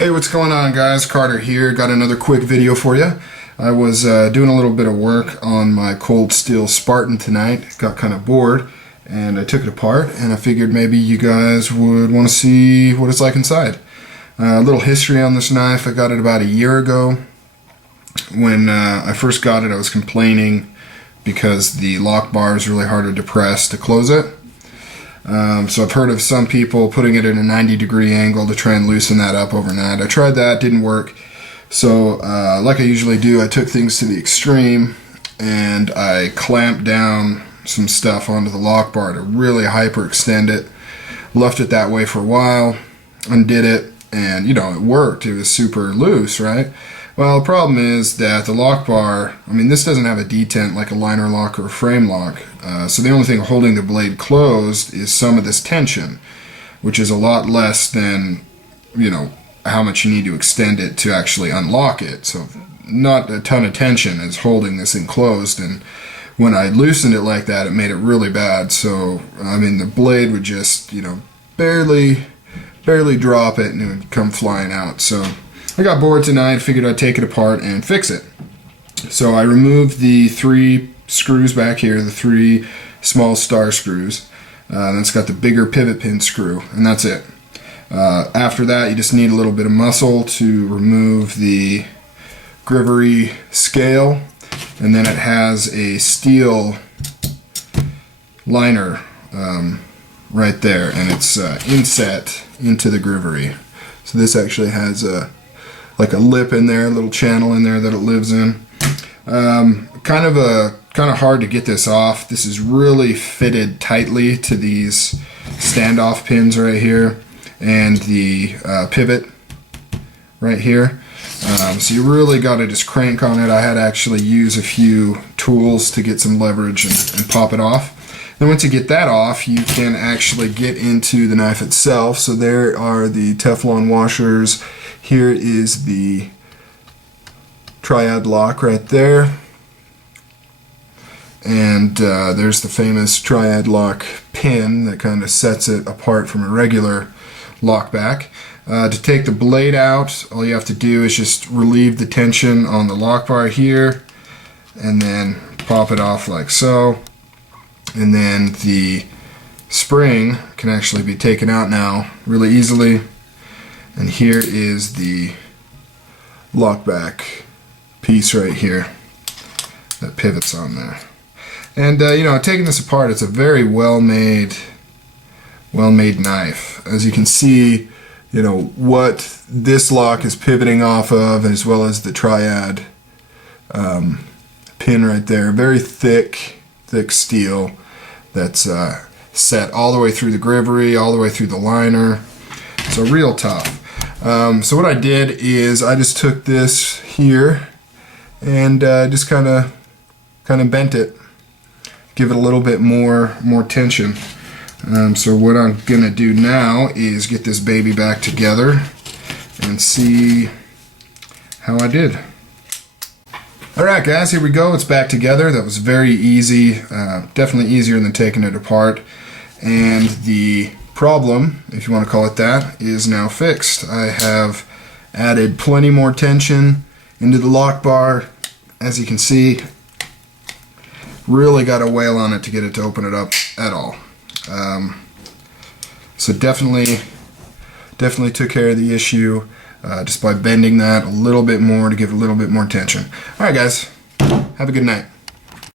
Hey, what's going on, guys? Carter here. Got another quick video for you. I was doing a little bit of work on my cold steel Spartan tonight. Got kind of bored and I took it apart, and I figured maybe you guys would want to see what it's like inside. A little history on this knife. I got it about a year ago. When I first got it, I was complaining because the lock bar is really hard to depress to close it. So I've heard of some people putting it at a 90-degree angle to try and loosen that up overnight. I tried that, didn't work. So like I usually do, I took things to the extreme and I clamped down some stuff onto the lock bar to really hyperextend it. Left it that way for a while, undid it, and you know, it worked. It was super loose, right? Well, the problem is that the lock bar, I mean, this doesn't have a detent like a liner lock or a frame lock. So the only thing holding the blade closed is some of this tension, which is a lot less than, you know, how much you need to extend it to actually unlock it. So not a ton of tension is holding this thing closed, and when I loosened it like that, it made it really bad. So, I mean, the blade would just, you know, barely drop it and it would come flying out. So I got bored tonight, figured I'd take it apart and fix it. So I removed the 3 screws back here, the 3 small star screws. And it's got the bigger pivot pin screw, and that's it. After that, you just need a little bit of muscle to remove the grivery scale, and then it has a steel liner right there, and it's inset into the grivery. So this actually has like a lip in there, a little channel in there that it lives in. Kind of hard to get this off. This is really fitted tightly to these standoff pins right here and the pivot right here. So you really got to just crank on it. I had to actually use a few tools to get some leverage and pop it off. Then once you get that off, you can actually get into the knife itself. So there are the Teflon washers. Here is the Triad Lock right there. And there's the famous Triad Lock pin that kind of sets it apart from a regular lock back. To take the blade out, all you have to do is just relieve the tension on the lock bar here and then pop it off like so. And then the spring can actually be taken out now really easily. And here is the lock back piece right here that pivots on there. And you know, taking this apart, it's a very well-made knife. As you can see, you know, what this lock is pivoting off of, as well as the Triad pin right there. Very thick steel that's set all the way through the grivery, all the way through the liner. So real tough. So what I did is I just took this here and just kind of bent it, give it a little bit more tension. So what I'm gonna do now is get this baby back together and see how I did. Alright guys, here we go. It's back together. That was very easy, definitely easier than taking it apart. And the problem, if you want to call it that, is now fixed. I have added plenty more tension into the lock bar. As you can see, really got to wail on it to get it to open it up at all. So definitely took care of the issue just by bending that a little bit more to give it a little bit more tension. Alright guys, have a good night.